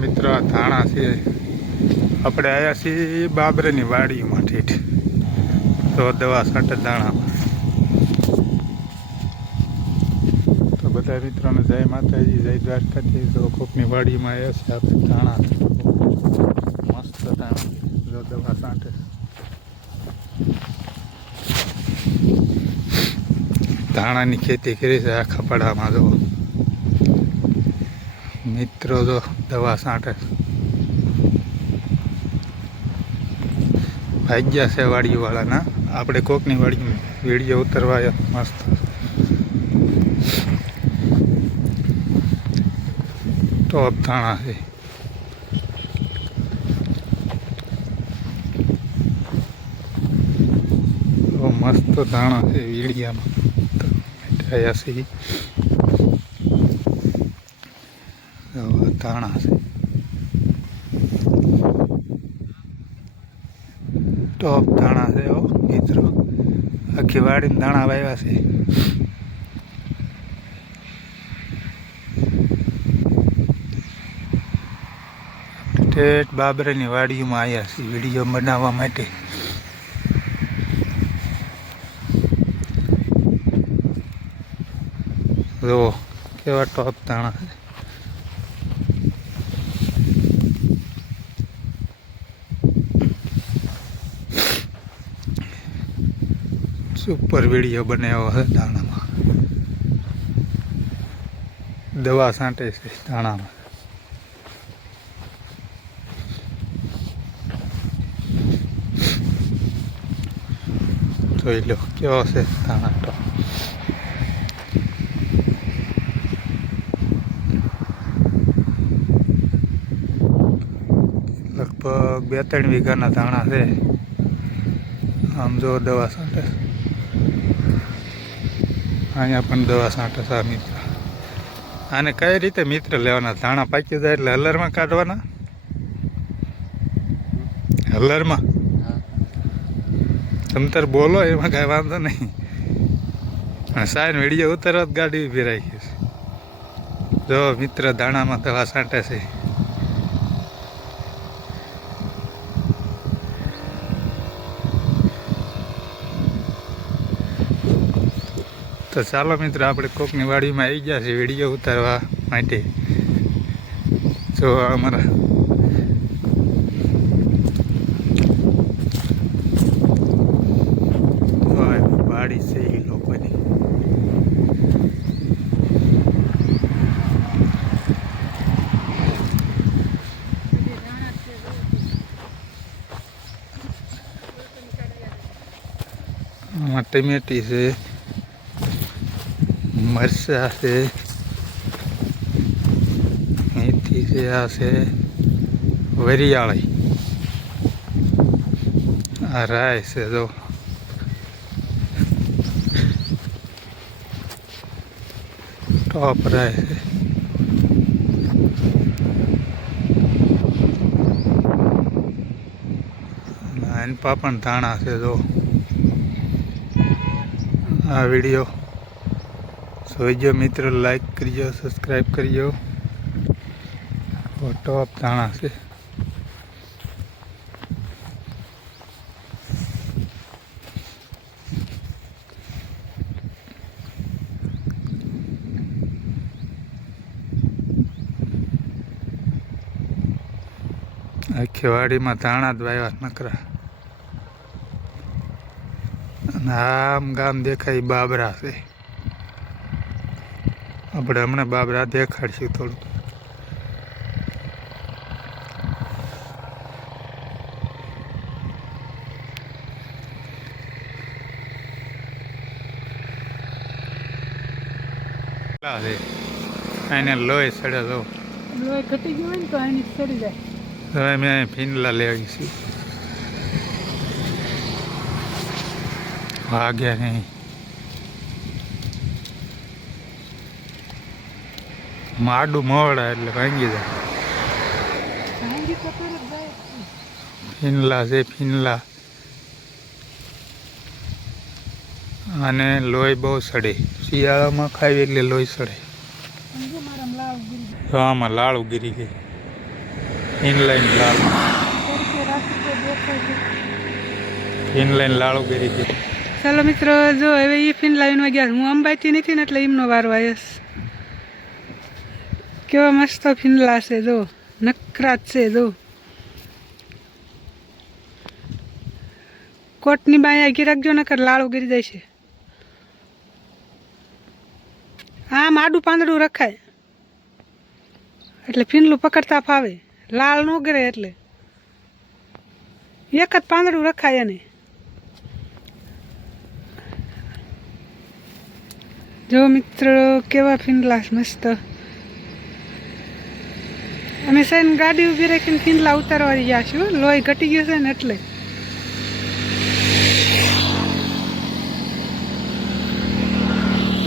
મિત્ર ધાણા છે આપણે આવ્યા છીએ બાબરાની વાડીમાં ઠીઠ તો દવા છાંટે ધાણામાં તો બધા મિત્રોને જય માતાજી જય દ્વારકાથી તો કોકની વાડીમાં આવ્યા છે આપણે ધાણા મસ્ત ધાણા જો દવા છાંટે ધાણાની ખેતી કરી છે આખા પડામાં જો મિત્રો જો દવા છાંટે ભાગ્યા છે વાડીવાળાના આપણે કોકની વાડીમાં વિડીયો ઉતરવા મસ્ત ટોપ ધાણા છે મસ્ત ધાણા છે વિડીયામાં આવ્યા છે ધાણા છે ટોપ ધાણા છે મિત્રો આખી વાડીમાં ધાણા વાવ્યા છે ઠેઠ બાબરાની વાડીમાં આવ્યા છે વિડીયો બનાવવા માટે જો કેવા ટોપ ધાણા છે સુપર વિડીયો બનાવ્યો છે ધાણામાં દવા છાંટે છે ધાણામાં જોઈ લો કેવો છે ધાણા તો લગભગ 2-3 વીઘાના ધાણા છે આમ જો દવા છાંટે અહીંયા પણ દવા છાંટે છે મિત્ર આને કઈ રીતે મિત્ર લેવાના ધાણા પાકી જાય એટલે હલરમાં કાઢવાના હલરમાં તમે તાર બોલો એમાં કાંઈ વાંધો નહીં સાઈન વિડીયો ઉતરવા જ ગાડી ઊભી રાખી છે જો મિત્ર ધાણામાં દવા છાંટે છે તો ચાલો મિત્રો આપણે કોકની વાડીમાં આવી ગયા છે વિડીયો ઉતારવા માટે જો અમારા વાડી છે એ લોકોની આમાં ટમેટી છે મરચાં છે મેથી છે આ છે વરિયાળી આ રાય છે જો ટોપ રાય છે એન પાપણ ધાણા છે જો આ વિડીયો જોઈજો મિત્રો લાઈક કરજો સબસ્ક્રાઈબ કરજો ટોપ ધાણા છે આખી વાડીમાં ધાણા જ વાવ્યા નકરા અને આમ ગામ દેખાય બાબરા છે આપણે હમણાં બાબરા દેખાડશું થોડું એને લોહી સડે તો લોહી ઘટી ગયું હોય ને તો એની સડી જાય હવે મેં અહીં ફીનલા લેવી છે વાગ્યા નહીં માડું મોડા એટલે ભાંગી જાય ફીનલા છે ફીનલા અને લોહી બહુ સડે શિયાળામાં ખાવી એટલે લોહી સડે આમાં લાળ ઉગરી ગઈ ઇનલાઈન લાલ તડકે રાખી તો દેખાય છે. ઇનલાઈન લાળુ કરી છે. ચાલો મિત્રો, જો હવે એ ફીન લાવીને ગયા. હું અંબાતી નથી ને એટલે એમનો વારો આવ્યો. કેવા મસ્ત ફીનલા છે, જો નકરાત છે. જો કોટની બાયા ઘી રાખજો, નકર લાળું ગીરી જાય છે. આમ આડું પાંદડું રખાય એટલે ફીનલું પકડતા ફાવે. લાળ ન ગરે એટલે એક જ પાંદડું રખાય. એને જો મિત્રો કેવા ફીનલા મસ્ત. અમે સૈન ગાડી ઊભી રાખીને ફીનલા ઉતારવા ગયા છું. લોહી ઘટી ગયું છે ને એટલે.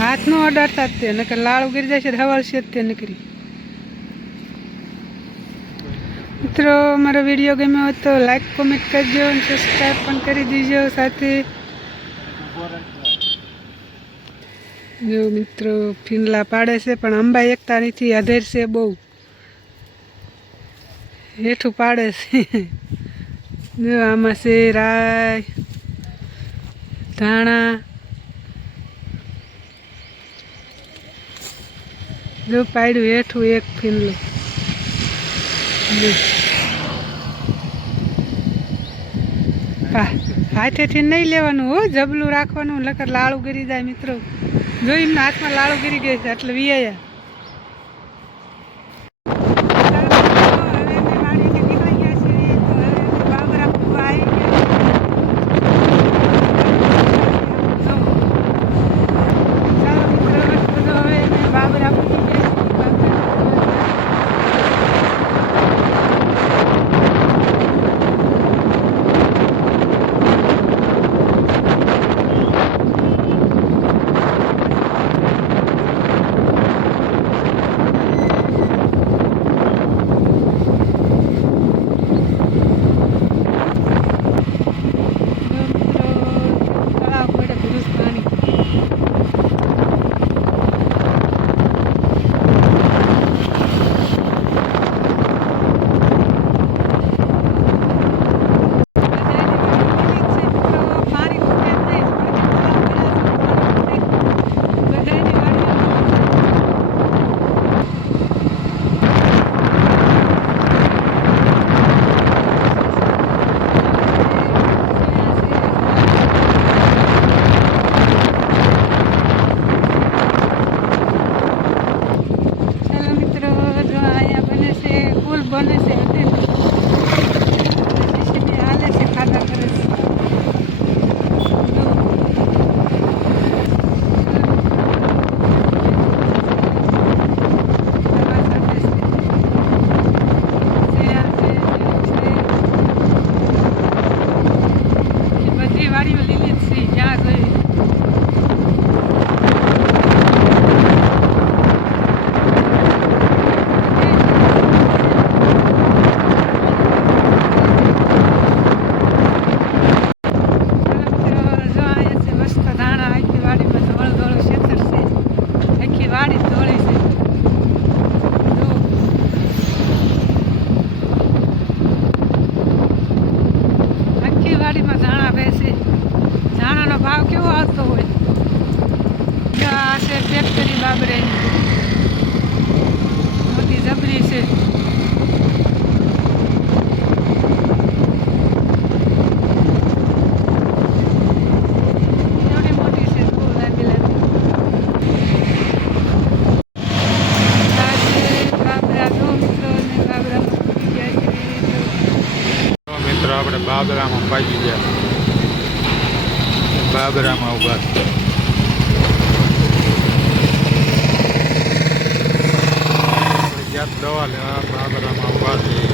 હાથ નો અડાડતા જ તે, નકર લાળ ઉગરી જાય છે. હવાલ છે જ તે નીકળી. મિત્રો મારો વિડીયો ગમ્યો હોય તો લાઈક કોમેન્ટ કરજો અને સબસ્ક્રાઈબ પણ કરી દીજો સાથે. જો મિત્રો ફીનલા પાડે છે પણ અંબા એકતા નથી, અધેર છે બહુ. હેઠું પાડે છે. જો આમાં છે રાય, ધાણા. જો પાડ્યું હેઠું એક ફીનલું. હાથેથી નહીં લેવાનું હો, જબલું રાખવાનું, નકર લાળું ગરી જાય. મિત્રો જો એમના હાથમાં લાળું ગરી ગઈ છે એટલે વિયા. બને છે જેસીબી હાલે છે, ખાડા કરે છે. બધી વાડીઓ લીલી જ છે જ્યાં જોઈએ. વાડી ધોળી છે. આખી વાડીમાં ધાણા બેસે. ધાણાનો ભાવ કેવો આવતો હોય. આ છે ફેક્ટરી બાબરે, મોટી જબરી છે. એવડી મોટી છે, બહુ લાંબી લાંબી. આપણે બાબરામાં પાકી ગયા. બાબરામાં ઉભા ગયા દવા લેવા. બાબરામાં ઉભા છીએ.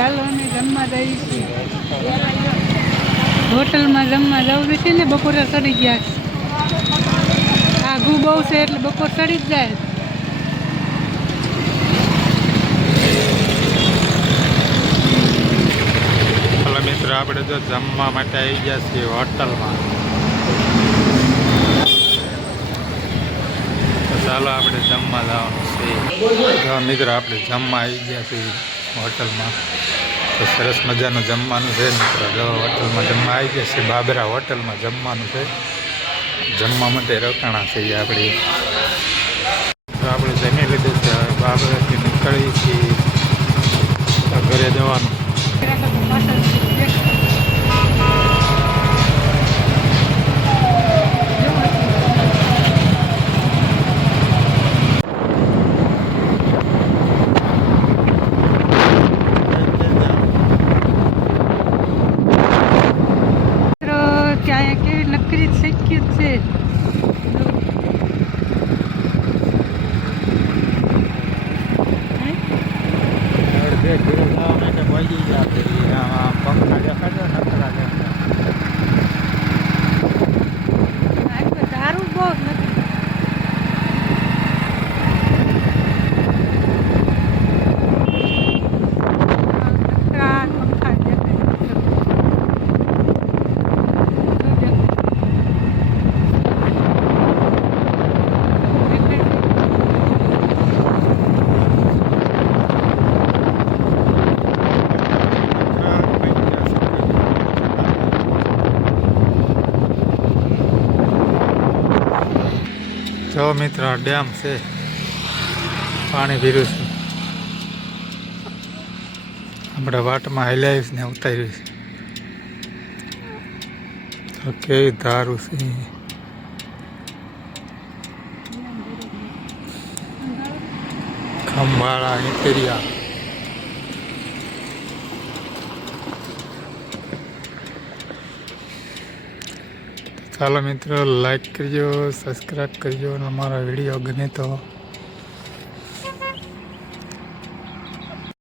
ચાલો અમે જમવા જઈએ છીએ હોટલમાં જમવા જવું છે ને બપોરે ચડી ગયા છે આઘું બહુ છે એટલે બપોર ચડી જ જાય ચાલો મિત્રો આપણે તો જમવા માટે આવી ગયા છીએ હોટલમાં. તો ચાલો આપણે જમવા જવાનું છે. તો મિત્રો આપણે જમવા આવી ગયા છીએ હોટલમાં. તો સરસ મજાનું જમવાનું છે મિત્રો. જો હોટલમાં જમવા આવી ગયા છે. બાબરા હોટલમાં જમવાનું છે. જમવા માટે રોકાણા છીએ આપણે. તો આપણે જમી લીધું છે. હવે બાબરાથી નીકળીએ છીએ ઘરે જવાનું. ત્યાં કેવી નકરી શીખ્યું છે દારૂ બહુ નથી જો મિત્રો ડેમ છે. પાણી ભર્યું છે. આપણે વાટમાં હાલ્યાવીશ ને ઉતાર્યું છે. તો કેવી ધારું છે. ખંભાળા નીકળ્યા. ચાલો મિત્રો લાઈક કરજો, સબસ્ક્રાઈબ કરજો અને અમારા વિડીયો ગમે તો